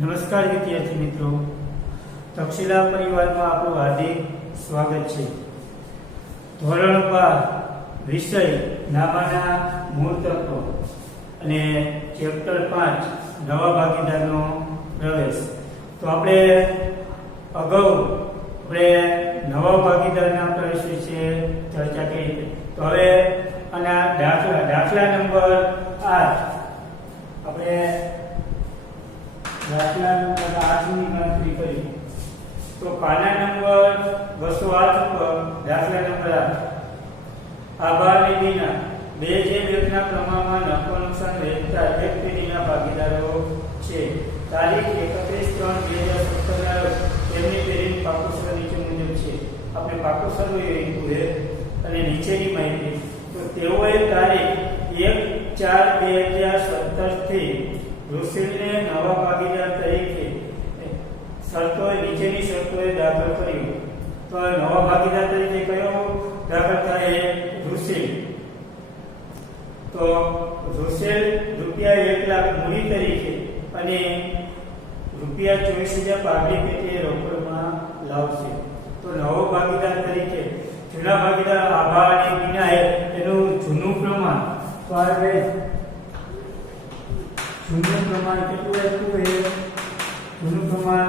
નમસ્કાર વિદ્યાર્થી મિત્રો, તક્ષશિલા પરિવારમાં આપનું હાર્દિક સ્વાગત છે. ધોરણ 12 વિષય નામાના મૂળ તત્વો અને ચેપ્ટર 5 નવા ભાગીદારનો પ્રવેશ. તો આપણે અગાઉ નવા ભાગીદારના પ્રવેશ વિશે ચર્ચા કરી. તો હવે આના દાખલા નંબર 8 આપણે દાખલા નંબર 8 ની ગણતરી કરી. તો પાના નંબર 208 પર દાખલા નંબર 8 આભારની વિના બે જે વ્યક્તિના પ્રમાણમાં નફો નુકસાન વહેંચતા એક પેઢીના ભાગીદારો છે. તારીખ 31/3/2017 ના રોજ તેમની પેઢીની પાકુસર નીચે મુજબ છે. આપણે પાકુસર હોય અને નીચેની માહિતી. તો તેઓએ તારીખ 1/4/2017 થી રૂસીલને નવા ભાગીદાર તરીકે નીચેની શરતોએ દાખલ કર્યો. તો નવા ભાગીદાર તરીકે કયો દાખલ થાય? રૂસીલ. તો રૂસીલ રૂપિયા 1 લાખ મૂડી તરીકે અને રૂપિયા 24,000 પાઘડી પેટીએ રોકડમાં લાવશે. તો નવો ભાગીદાર તરીકે જૂના ભાગીદાર આભા અને વિનાએ એનું જૂનું પ્રમાણ. તો આ જૂનું પ્રમાણ કેટલું આપ્યું છે? જૂનું પ્રમાણ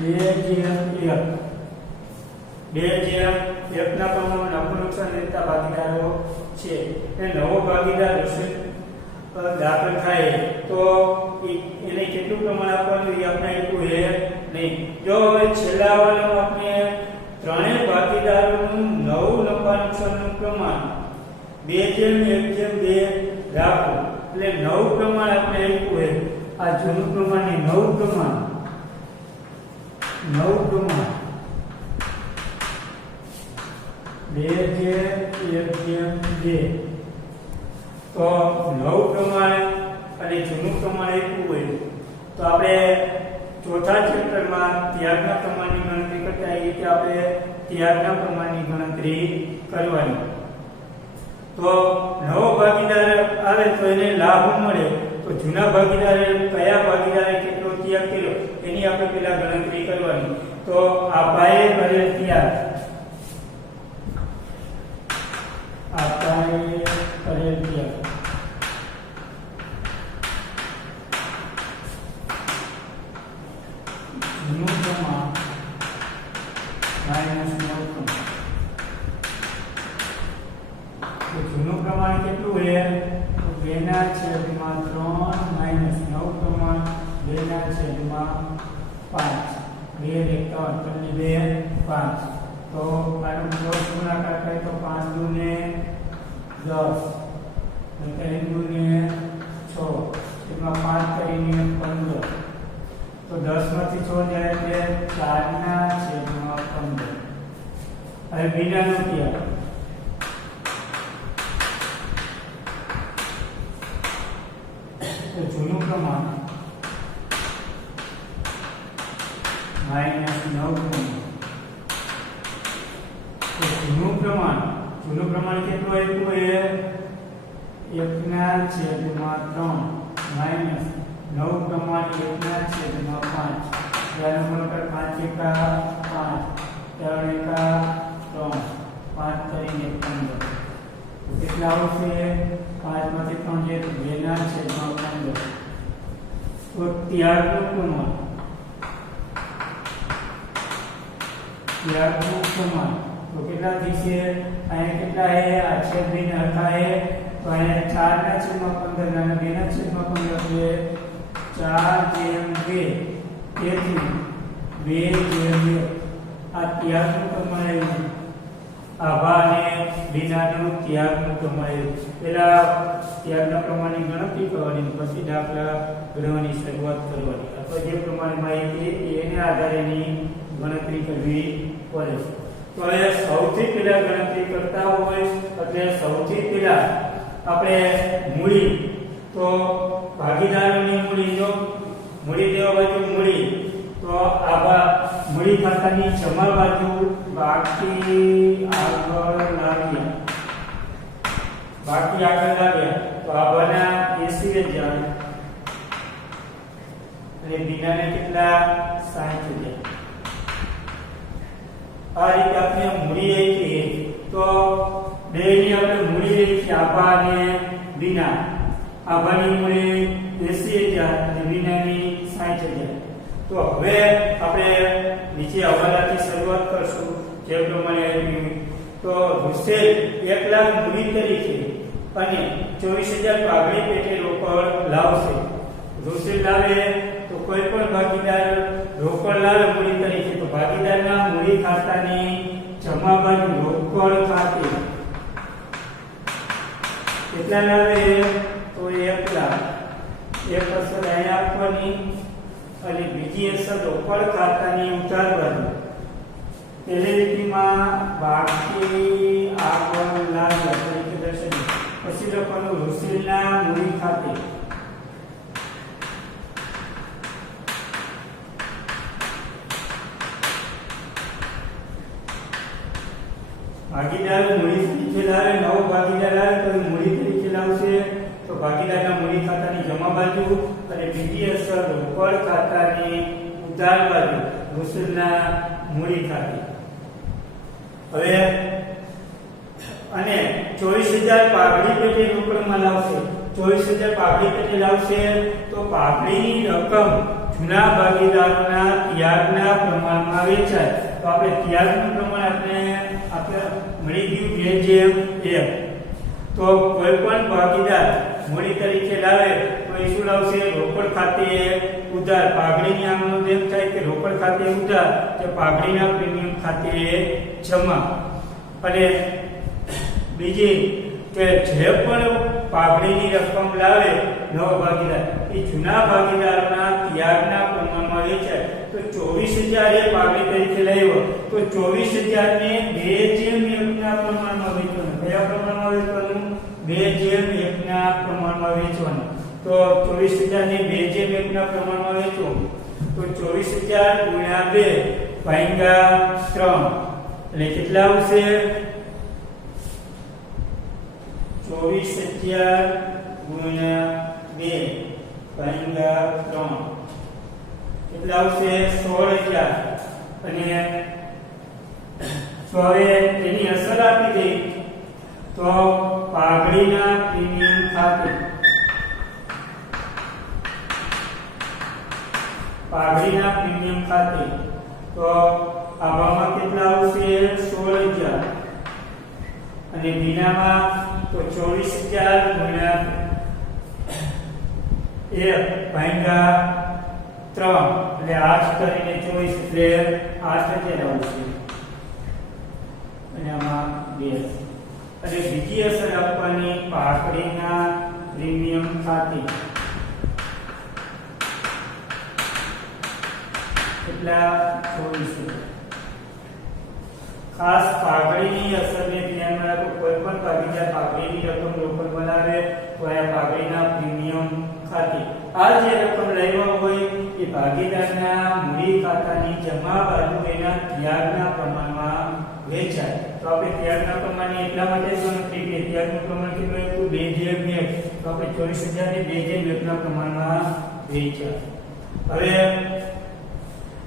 2/1 ના પ્રમાણમાં નફો નુકસાન વહેંચતા ભાગીદારો છે. અને નવો ભાગીદાર દાખલ થાય તો એને કેટલું પ્રમાણ આપવાનું એ આપણે આપ્યું છે નહીં. જો હવે છેલ્લા વાળામાં આપણે ત્રણેય ભાગીદારોનું નવું નફા નુકસાનનું પ્રમાણ 2/1/2 રાખો. એટલે નવું પ્રમાણ આપણે આપ્યું છે. આ જૂનું પ્રમાણ ને નવું પ્રમાણ 2/1/2. તો નવું પ્રમાણ અને જૂનું પ્રમાણ આપ્યું હોય તો આપણે ચોથા ચેપ્ટરમાં ત્યાગના પ્રમાણની ગણતરી કરતા એ રીતે આપણે ત્યાગના પ્રમાણની ગણતરી કરવાની. તો નવો ભાગીદાર આવે તો એને લાભ મળે. તો જૂના ભાગીદારે કયા ભાગીદારે કેટલો ત્યાગ કર્યો એની આપણે પહેલા ગણતરી કરવાની. તો આપાએ કરેલ ત્યાગ, જૂનું પ્રમાણ માઈનસ નવું પ્રમાણ. તો જૂનું પ્રમાણ કેટલું છે? 2/3 માઈનસ નવું પ્રમાણ 2/5. 2 × 5. તો આનો ક્રોસ ગુણાકાર થાય તો 5 × 2 = 10 અને 3 × 6 એમાં 5 કરીને 15. તો 10 માંથી 6 જાય એટલે 4/15. હવે બીજાનો ત્યાગ. તો જૂનું પ્રમાણ માઈનસ નવું પ્રમાણ. તો જૂનું પ્રમાણ કેટલું આપ્યું છે? 1/3 માઈનસ નવું પ્રમાણ 1/5. ત્યારનો ગુણાકાર 5 × 5 3 × 3 5 કરીને 15. કેટલા આવશે? 5 માંથી 3 જાય તો 2/15. તો ત્યાગનું પ્રમાણ તો કેટલા થશે? અહીંયા કેટલા છે? આ છેદ બિન હરખા છે. તો અહીંયા 4/15 અને 2/15 એટલે 4/2. તેથી 2/2 આ ત્યાગનું પ્રમાણ આવ્યું. આભા અને વિનાનું ત્યાગનું પ્રમાણ આવ્યું. પહેલા ત્યાગના પ્રમાણની ગણતરી કરવાની, પછી દાખલા ગણવાની શરૂઆત કરવાની. અથવા જે પ્રમાણે માહિતી એના આધારે એની ગણતરી કરવી પડે. તો હવે સૌથી પહેલા ગણતરી કરતા હોય એટલે સૌથી પહેલા આપણે મૂડી. તો ભાગીદારોની મૂડી, જો મૂડી દેવા બાજુ મૂડી, તો આવા મૂડી ખાતાની જમા બાજુ બાકી આગળ લાવ્યા. તો આભાના 80,000 અને બીનાને કેટલા 60,000. આ રીતે આપણે મૂડી લઈએ તો બેની આપણે મૂડી લઈએ આભા અને બીના. આભાની મૂડી 80,000 અને બીનાની 60,000. તો હવે આપણે નીચે હવાલાથી શરૂઆત કરશું જે પ્રમાણે આપ્યું. તો રૂસેલ 1 લાખ મૂડી તરીકે અને 24,000 પાઘડી પેટે રોકડ લાવશે. રૂસેલ લાવે તો કોઈ પણ ભાગીદાર રોકડ લાવે મૂડી તરીકે તો ભાગીદારના મૂડી ખાતાની જમા બાજુ રોકડ ખાતે કેટલા લાવે તો 1 લાખ. એક અસર અહીંયા આપવાની અને બીજી અસર રોકડ ખાતાની ઉધાર બાજુ. પહેલી લીટીમાં બાકી આગળ લાવ્યા તરીકે દર્શાવી. પછી લખવાનું રૂસેલના મૂડી ખાતે ભાગીદાર મૂડી તરીકે લાવે. નવો ભાગીદાર આવે તો મૂડી તરીકે લાવશે તો ભાગીદારના મૂડી ખાતાની જમા બાજુ અને બીજી અસર રોકડ ખાતાની ઉધાર બાજુ રૂસેલના મૂડી ખાતે. હવે અને 24,000 પાઘડી પેટે રોકડમાં લાવશે. 24,000 પાઘડી પેટે લાવશે તો પાઘડીની રકમ જૂના ભાગીદારોના ત્યાગના પ્રમાણમાં વેચાય. તો આપણે ત્યાગનું પ્રમાણ આપણે મળી ગયું 2:1. તો કોઈ પણ ભાગીદાર મૂડી તરીકે લાવે તો એ શું લાવશે રોકડ ખાતે ઉધાર. પાઘડીની આમનો એમ થાય કે રોકડ ખાતે ઉધાર કે પાઘડીના પ્રીમિયમ ખાતે જમા. અને બીજી કે જે પણ પાઘડીની રકમ લાવે નવો ભાગીદાર એ જૂના ભાગીદારના ત્યાગના પ્રમાણમાં વેચાય. તો 24,000 એ પાઘડી તરીકે લાવ્યો તો 24,000 ને 2:1 ના પ્રમાણમાં વેચવાનું. કયા પ્રમાણમાં વેચવાનું 2:1 ના પ્રમાણમાં વેચવાનું. તો 24,000 ને 2:1 ના પ્રમાણમાં વેચવું તો 24,000 ગુણ્યા 2 ભાગ્યા 3 એટલે કેટલા આવશે 24,000 ગુણ્યા 2 ભાગ્યા 3 કેટલા આવશે 16,000. અને તો હવે એની અસર આપી દઈ તો પાઘડીના પ્રીમિયમ ખાતે તો આમાં કેટલા આવશે 16,000 અને બીનામાં તો 24,000 ગુણ્યા 1 ભાગ્યા 3 એટલે 8 કરીને 24 એટલે 8,000 આવશે. અને આમાં 2 અને બીજી અસર આપવાની પાઘડીના પ્રીમિયમ ખાતે કેટલા 24,000. ખાસ પાઘડીની અસરને ધ્યાનમાં રાખો. કોઈ પણ ભાગીદાર પાઘડીની રકમ રોકડ બનાવે તો આ પાઘડીના પ્રીમિયમ ખાતે આ જે રકમ લાવ્યા હોય એ ભાગીદારના મૂડી ખાતાની જમા બાજુ એના ત્યાગના પ્રમાણમાં વેચાય. તો આપણે ત્યાગના પ્રમાણની એટલા માટે ગણતરી કે ત્યાગનું પ્રમાણ કેટલું હતું 2:1. તો આપણે 24,000 ને 2:1 ના પ્રમાણમાં વેચાય. હવે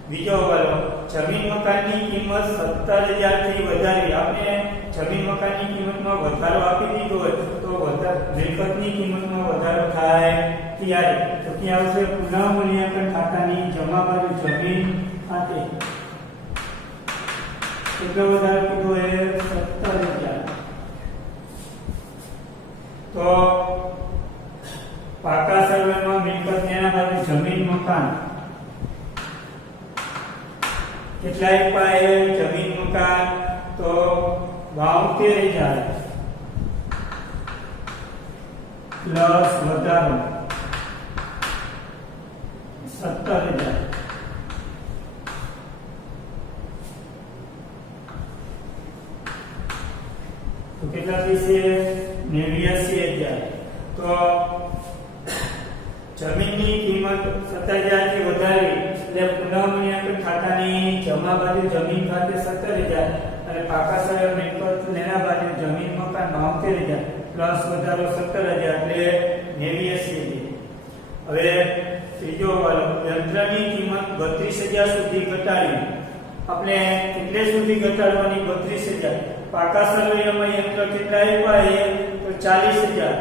બીજો હવાલો જમીન મકાનની કિંમત 17,000 થી વધારી. આપણે જમીન મકાનની કિંમતમાં વધારો આપી દીધો હોય તો મિલકતની કિંમતમાં વધારો થાય ત્યારે તો ત્યાં આવશે પુનઃમૂલ્યાંકન ખાતાની જમા બાજુ જમીન ખાતે કેટલો વધારો કીધો એ 17,000. તો પાકા સર્વેમાં મિલકત એના બાજુ જમીન મકાન કેટલા આપ્યા જમીન મકાન તો 72,000 પ્લસ વધારો 17,000. તો કેટલા થશે 89,000. તો જમીનની કિંમત 17,000 થી વધારી એટલે પુનઃમૂલ્યાંકન ખાતાની જમા બાજુ જમીન ખાતે 17,000 અને પાકા સર્વે મિલકત લેના બાજુ જમીન મકાન 72,000 પ્લસ વધારો 17,000 એટલે 89,000. હવે ત્રીજો વાળો યંત્રની કિંમત 32,000 સુધી ઘટાડી. આપણે કેટલે સુધી ઘટાડવાની? 32,000. પાકા સરવૈયામાં યંત્ર કેટલા આપ્યા તો 40,000.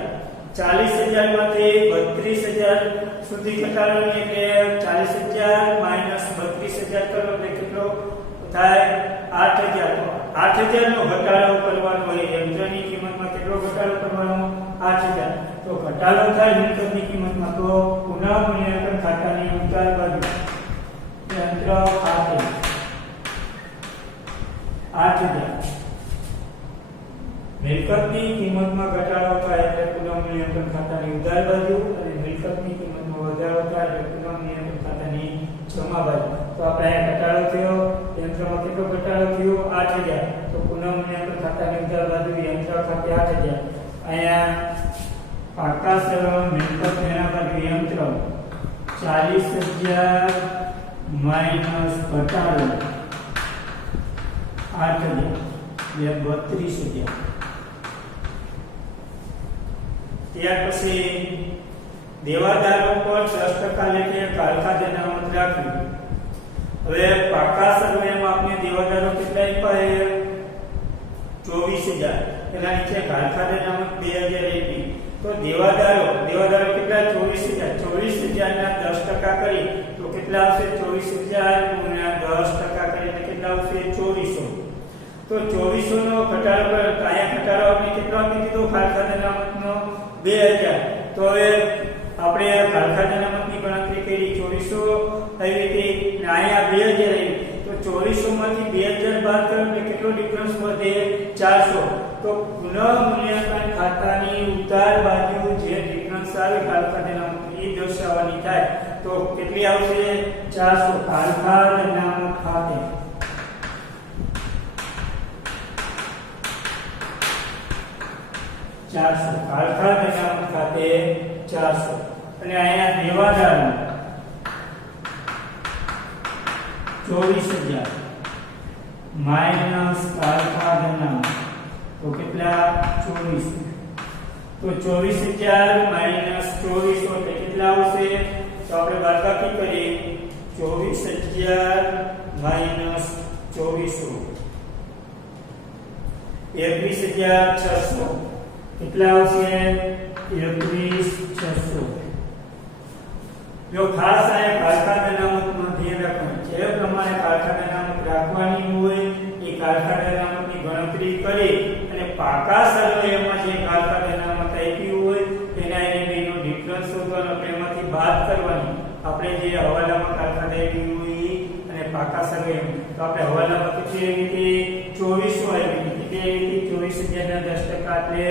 40,000 માંથી 32,000 સુધી ઘટાડવાની એટલે 40,000 માઈનસ 32,000 કરો એટલે કેટલો થાય? 8,000. તો 8,000 નો ઘટાડો કરવાનો હોય. યંત્રની કિંમતમાં કેટલો ઘટાડો કરવાનો? 8,000. તો ઘટાડો થાય મિલકતની કિંમતમાં તો પુનઃ મૂલ્યાંકન ખાતાની ઉતાર બાજુ યંત્ર ખાતે 8,000. મિલકતની કિંમતમાં ઘટાડો થાય એટલે પુનઃ મૂલ્યાંકન ખાતાની ઉધાર બાજુ અને મિલકતની કિંમતમાં વધારો થાય એટલે પુનઃ મૂલ્યાંકન ખાતાની જમા બાજુ. તો આપણે અહીંયા ઘટાડો થયો, યંત્રમાં કેટલો ઘટાડો થયો? 8,000. તો પુનઃ મૂલ્યાંકન ખાતાની ઉધાર બાજુ યંત્ર ખાતે 8,000. અહીંયા પાકા સરળ મિલકત એના બાજુ યંત્ર 40,000 માઈનસ ઘટાડો 8,000 એટલે 32,000. ત્યાર પછી દેવાદારો પર 10% લેખે કાલકા અનામત રાખ્યું. હવે પાકા સરવૈયામાં આપણે દેવાદારો કેટલા આપ્યા? 24,000. એના નીચે કાલકા અનામત 2,000 આપી. તો દેવાદારો કેટલા? 24,000. 24,000 ના 10% કરી તો કેટલા આવશે? 24,000 ગુણ્યા 10% કરીને કેટલા આવશે? 2400. તો 2400 નો ઘટાડો કર્યો તો અહીંયા ઘટાડો આપણે કેટલો આપી દીધો? કાલકા અનામતનો 2,000. તો હવે આપણે કાલકા અનામતની ગણતરી કરી 2400 આવી હતી અને અહીંયા 2,000 આવી. તો 2400 માંથી 2,000 બાદ કરો એટલે કેટલો ડિફરન્સ વધે? 400. તો પુનઃ મૂલ્યાંકન ખાતાની ઉતાર બાજુ જે ડિફરન્સ આવે કાલકા અનામત એ દર્શાવવાની થાય. તો કેટલી આવશે? 400. કાલકા અનામત ખાતે 400. કાલકા અનામત ખાતે 400. અને અહીંયા દેવાદારો 24,000 માઈનસ કાલકા અનામત તો કેટલા? 2400. તો 24,000 માઈનસ 2400 એટલે કેટલા આવશે? તો આપણે બાદબાકી કરીએ. 24,000 માઈનસ 2400 21,600 કેટલા આવશે? 21,600. જો ખાસ આ કાલકા અનામતમાં ધ્યાન રાખવાનું છે. જે પ્રમાણે કાલકા અનામત રાખવાની હોય એ કાલકા અનામતની ગણતરી કરી અને પાકા સરવૈયામાં જે કાલકા અનામત આપી હોય તેના એને બેનો ડિફરન્સ શોધવાનો, તેમાંથી બાદ કરવાની. આપણે જે હવાલામાં કાલકા આપી હોય અને પાકા સરવૈયામાં તો આપણે હવાલામાં કેટલી આવી હતી? 2400 આવી હતી. કેટલી આવી હતી? 24,000 ના 10% એટલે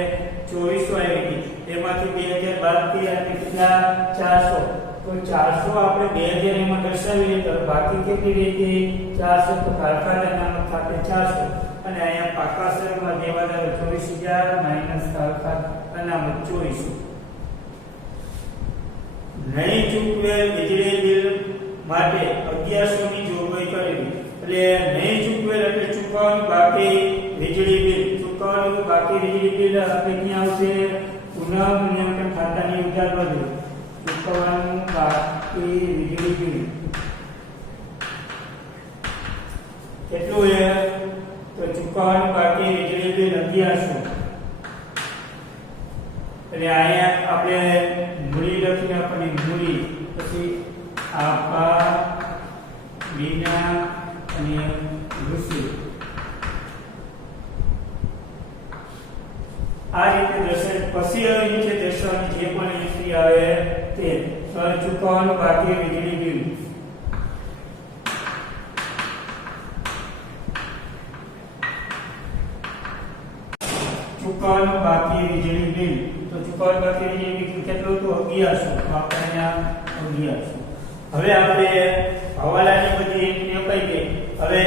2400 આવી હતી. એમાંથી 2,000 બાદ કર્યા એટલે કેટલા? 400. તો 400 આપણે 2,000 એમાં દર્શાવીએ તો બાકી કેટલી રહી? 400. તો કાલકા અનામત ખાતે 400. અને અહીંયા પાકા સરવૈયામાં દેવાદારો 24,000 માઈનસ કાલકા અનામત 2400. નહીં ચૂકવેલ વીજળી બિલ માટે 1100 ની જોગવાઈ કરેલી. એટલે નહીં ચૂકવેલ એટલે ચૂકવવાનું બાકી વીજળી બિલ. ચૂકવવાનું બાકી વીજળી બિલ આપણે ક્યાં આવશે? પુનઃ મૂલ્યાંકન ખાતાની ઉધાર બાજુ ચૂકવવાનું બાકી વીજળી બિલ કેટલું છે? તો ચૂકવવાનું બાકી વીજળી બિલ 1100. એટલે અહીંયા આપણે મૂડી લખીને આપણને મૂડી પછી આપા વિના અને ઋષિ આ રીતે દર્શાવે. પછી હવે નીચે દર્શાવવાની જે પણ એન્ટ્રી આવે તે ચૂકવવાનું બાકી વીજળી બિલ ચૂકવવાનું બાકી વીજળી બિલ. તો ચૂકવવાનું બાકી વીજળી બિલ કેટલું હતું? 1100. તો આપણે અહીંયા 1100. હવે આપણે હવાલાની બધી એન્ટ્રી અપાઈ ગઈ. હવે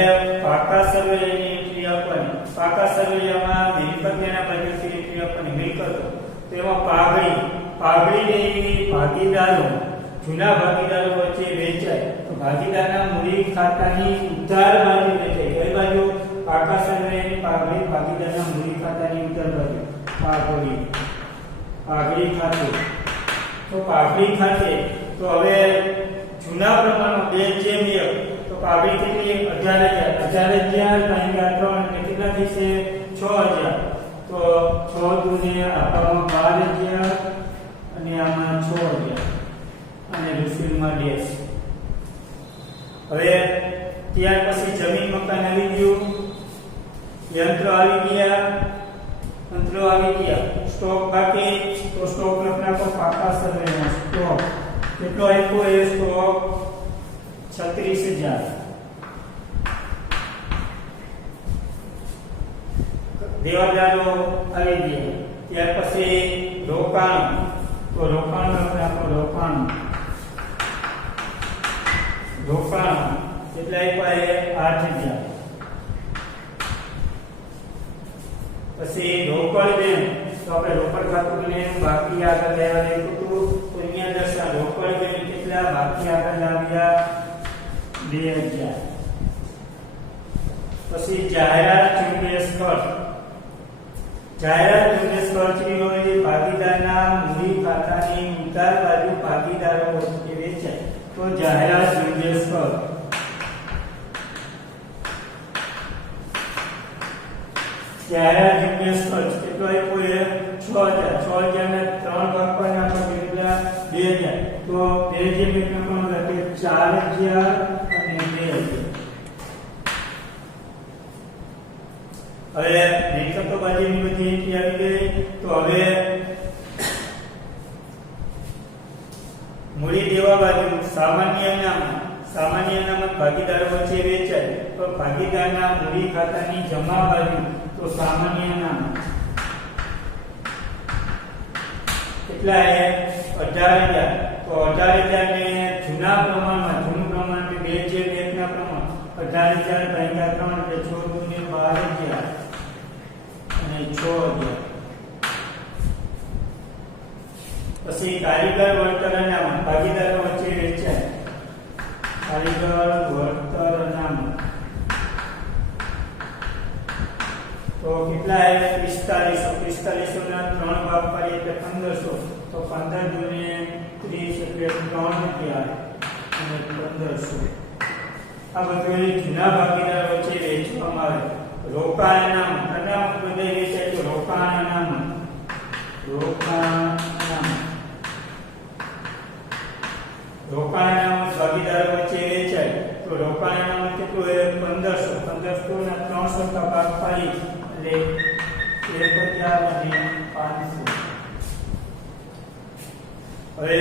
પાકા સરવૈયાની એન્ટ્રી આપવાની. પાકા સરવૈયામાં મિલકતના બાજુથી એન્ટ્રી આપવાની. મિલકતો તો એમાં પાઘડીની ભાગીદારો જૂના ભાગીદારો વચ્ચે વેચાય તો ભાગીદારના મૂડી ખાતાની ઉધાર બાજુ વેચાય. કઈ બાજુ? પાકા સરવૈયાની પાઘડી ભાગીદારના મૂડી ખાતાની ઉધાર બાજુ પાઘડી ખાતે. તો પાઘડી ખાતે તો હવે જૂના પ્રમાણમાં 2 જેમ 1 તો આગળ કેટલી 18,000 ભાગ્યા 3 એટલે કેટલા થશે 6,000 તો 6 દુને આપવામાં 12,000 અને આમાં 6,000 અને રિસીવમાં ડેશ. હવે ત્યાર પછી જમીન મકાન આવી ગયું, યંત્ર આવી ગયા, સ્ટોક બાકી તો સ્ટોક લખી નાખો પાકા સરવાળાનો સ્ટોક કેટલો આપ્યો એ સ્ટોક 36,000. દેવાદારો આવી ગયા. ત્યાર પછી રોકાણ તો રોકાણ લખી નાખો રોકાણ કેટલા આપ્યા 8,000. પછી રોકડ દેણ તો આપણે રોકડ ખાતું ને બાકી આગળ લેવાનું હતું તો અહીંયા દર્શા રોકડ દેણ કેટલા બાકી આગળ આવ્યા 2,000. પછી જાહેરાત ઝુંબેશ ખર્ચ ની હોય ભાગીદારના મૂડી ખાતાની ઉધાર બાજુ ભાગીદારો વચ્ચે વેચાય તો જાહેરાત ઝુંબેશ ખર્ચ. જાહેરાત ઝુંબેશ ખર્ચ કેટલો આપ્યો 6,000 ને 3 ભાગ પર આપણે કેટલા 2,000 તો 2 જેમ એક નંબર લખે 4,000 અને 2,000. હવે મિલકતો બાજુની બધી એન્ટ્રી આવી ગઈ તો હવે મૂડી દેવા બાજુ સામાન્ય અનામત ભાગીદારો વચ્ચે વેચાય તો ભાગીદારના મૂડી ખાતાની જમા બાજુ તો સામાન્ય અનામત કેટલા 18,000 તો 18,000 ને જૂનું પ્રમાણ 2 જેમ 1 ના પ્રમાણ 18,000 ભાગ્યા 3 એટલે 6 દુને 12,000 અને 6,000. પછી કારીગર વળતર અનામત ભાગીદારો વચ્ચે વેચાય કારીગર વળતર અનામત તો કેટલા 45 ના 3 ભાગ પાડીએ એટલે 1,500 તો 15 દુને 30 એટલે 3,000 અને 1,500. આ બધું જૂના ભાગીદાર વચ્ચે વેચવામાં આવે. રોકાણ અનામત બધે વેચાય તો રોકાણ અનામત ભાગીદારો વચ્ચે વેચાય તો રોકાણ અનામત કેટલું 1,500 ના 300 ભાગ પાડી એટલે 1,000 અને 500. હવે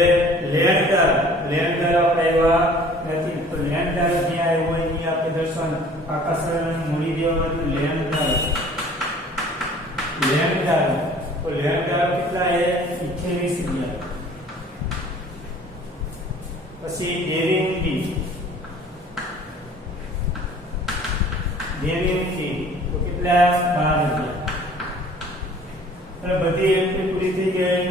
લેણદાર આપણે એવા નથી તો લેણદાર જ્યાં આવ્યો હોય ત્યાં આપણે દર્શન પાકા સરળની મૂડી દેવાનું લેણદાર તો લેણદાર કેટલા 28,000. પછી દેવી ઊંડી તો કેટલા 12,000. અને બધી એન્ટ્રી પૂરી થઈ ગઈ.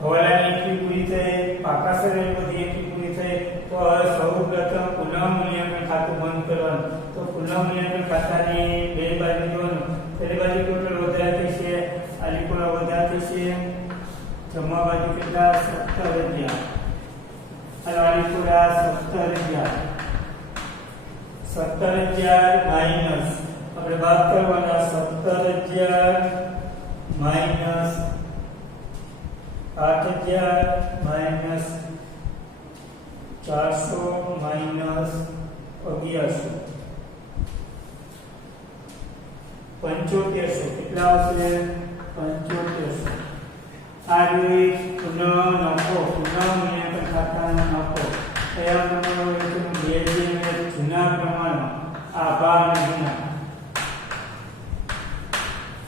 હવાલાની એન્ટ્રી પૂરી થઈ, પાકા સરળની બધી એન્ટ્રી પૂરી થઈ તો હવે સૌપ્રથમ પુનઃ મૂલ્યાંકન ખાતું બંધ કરવાનું. તો પુનઃ મૂલ્યાંકન ખાતાની બે બાજુ જોવાનું. પેલી બાજુ ટોટલ વધારે થશે, આલી પણ વધારે થશે. જમા બાજુ કેટલા 17,000 અને આલી પૂરા 17,000 માઈનસ આપણે બાદ કરવાના 17,000 માઈનસ 8,000 માઈનસ 400 માઈનસ 1,100 7500 કેટલા આવશે 7500. આ રીતે પુનઃ મૂલ્યાંકન ખાતાનો નફો કયા પ્રમાણમાં બે જે જૂના પ્રમાણમાં આભાર જૂના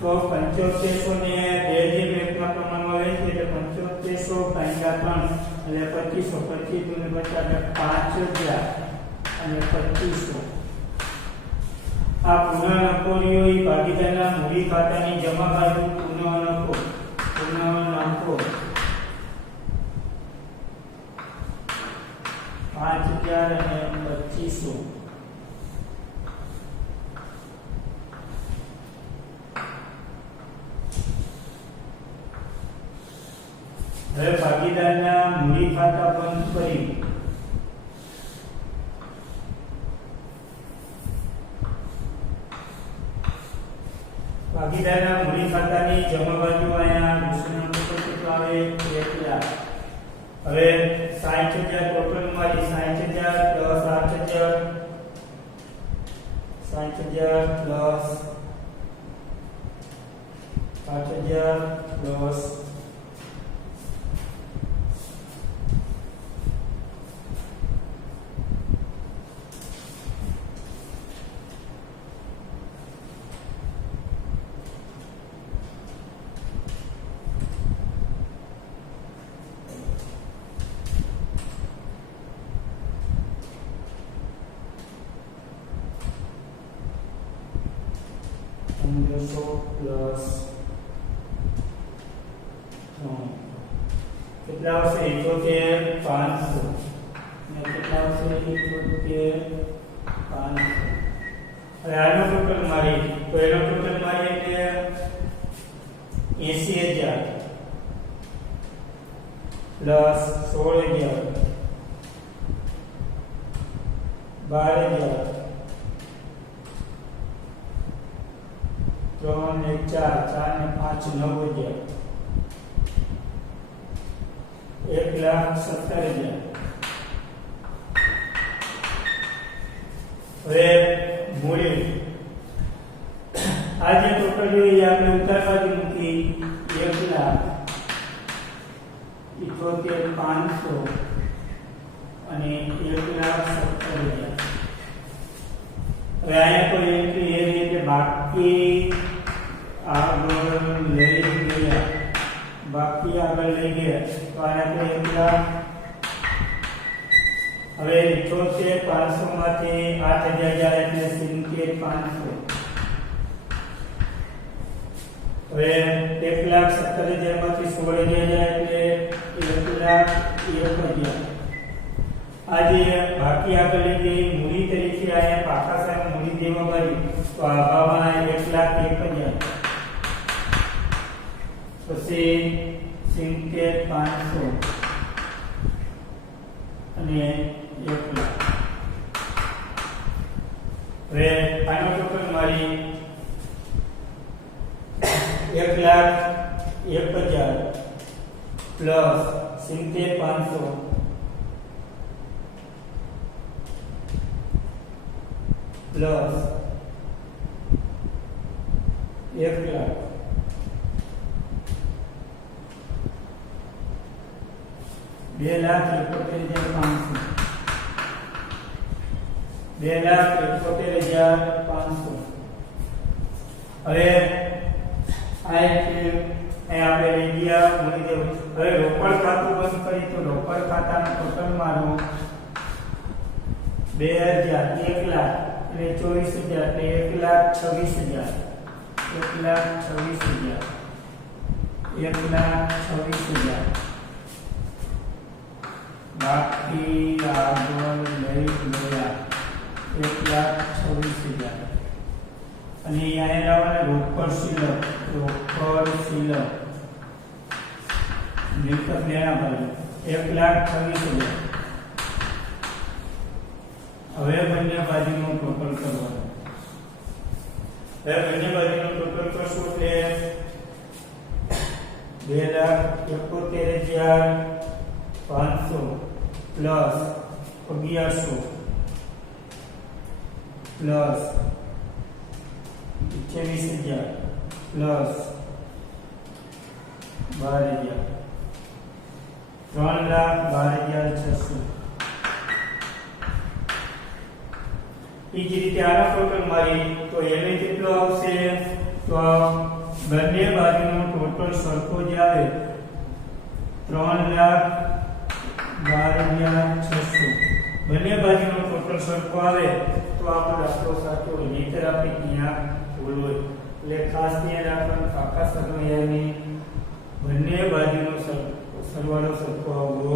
તો 7500 ને 2 જે એકના પ્રમાણમાં વેચે એટલે 7500 ભાગ્યા 3 એટલે 2500 25 દુને 50 એટલે 5,000 અને 2500. આ પુનઃ નફો રહ્યો એ ભાગીદારના મૂડી ખાતાની જમા બાજુ પુનઃ નફો 5,000 અને 2500. હવે ભાગીદાર ભાગીદારના મૂડી ખાતા બંધ કરી ભાગીદારના મૂડી ખાતાની જમા બાજુ અહીંયા દુસરા નંબર કેટલો આવે 1 લાખ. હવે 60,000 ટોટલ મારી 60,000 પ્લસ 8,000 60,000 પ્લસ 8,000 પ્લસ પ્લસ કેટલા આવશે 71,500 ને કેટલા આવશે 71,500. હવે આનો ટોટલ મારી તો એનો ટોટલ મારી એટલે 80,000 પ્લસ 16,000 12,000 3 ને 4 4 ને 5 9,000 1,70,000. હવે મૂડી આ જે ટોટલ હોય એ આપણે ઉતાર બાજુ મૂકી 1,78,500 અને 1,70,000. હવે અહીંયા કોઈ એન્ટ્રી એ રીતે બાકી આગળ લઈ ગયા બાકી આગળ લઈ ગયા તો આને એટલા હવે 78,500 માંથી 8,000 જાય એટલે 70,500. હવે 1,70,000 માંથી 16,000 જાય એટલે 1,01,000. આજે બાકી આગળ લઈ ગઈ મૂડી તરીકે આયા પાકા સાહેબ મૂડી દેવા બાજુ તો આ ભાવમાં 1,01,000 પછી 70,500 અને 1,00,000. હવે આનો ટોટલ મારી 1,01,000 પ્લસ 70,500 પ્લસ 1,00,000 2,71,500 2,71,500. હવે આ આપણે લઈ ગયા મૂડી દેવું. હવે રોકડ ખાતું બંધ કરી તો રોકડ ખાતાનો ટોટલ મારો 2,000 1,00,000 એટલે 24,000 એટલે 1,26,000 1,26,000 બાકી આગળ લઈ ગયા 1,26,000 અને અહીંયા લાવવાના રોકડ શીલક મિલકત લેણા ભાઈ 1,26,000. હવે બંને બાજુનું ટોટલ કરવાનું. હવે બંને બાજુનું ટોટલ કરશું એટલે 2,71,500 પ્લસ 1,100 પ્લસ 28,000 પ્લસ 12,000 3,12,600. એ જ રીતે આનો ટોટલ મારી તો એને કેટલો આવશે તો બંને બાજુનો ટોટલ સરખો જ આવે 3,12,600. બંને બાજુનો ટોટલ સરખો આવે તો આપણો દાખલો સાચો હોય, નહીંતર આપણે ત્યાં ભૂલ હોય. એટલે ખાસ ધ્યાન રાખવાનું પાકા સરવાળાની બંને બાજુનો સરવાળો સરખો આવવો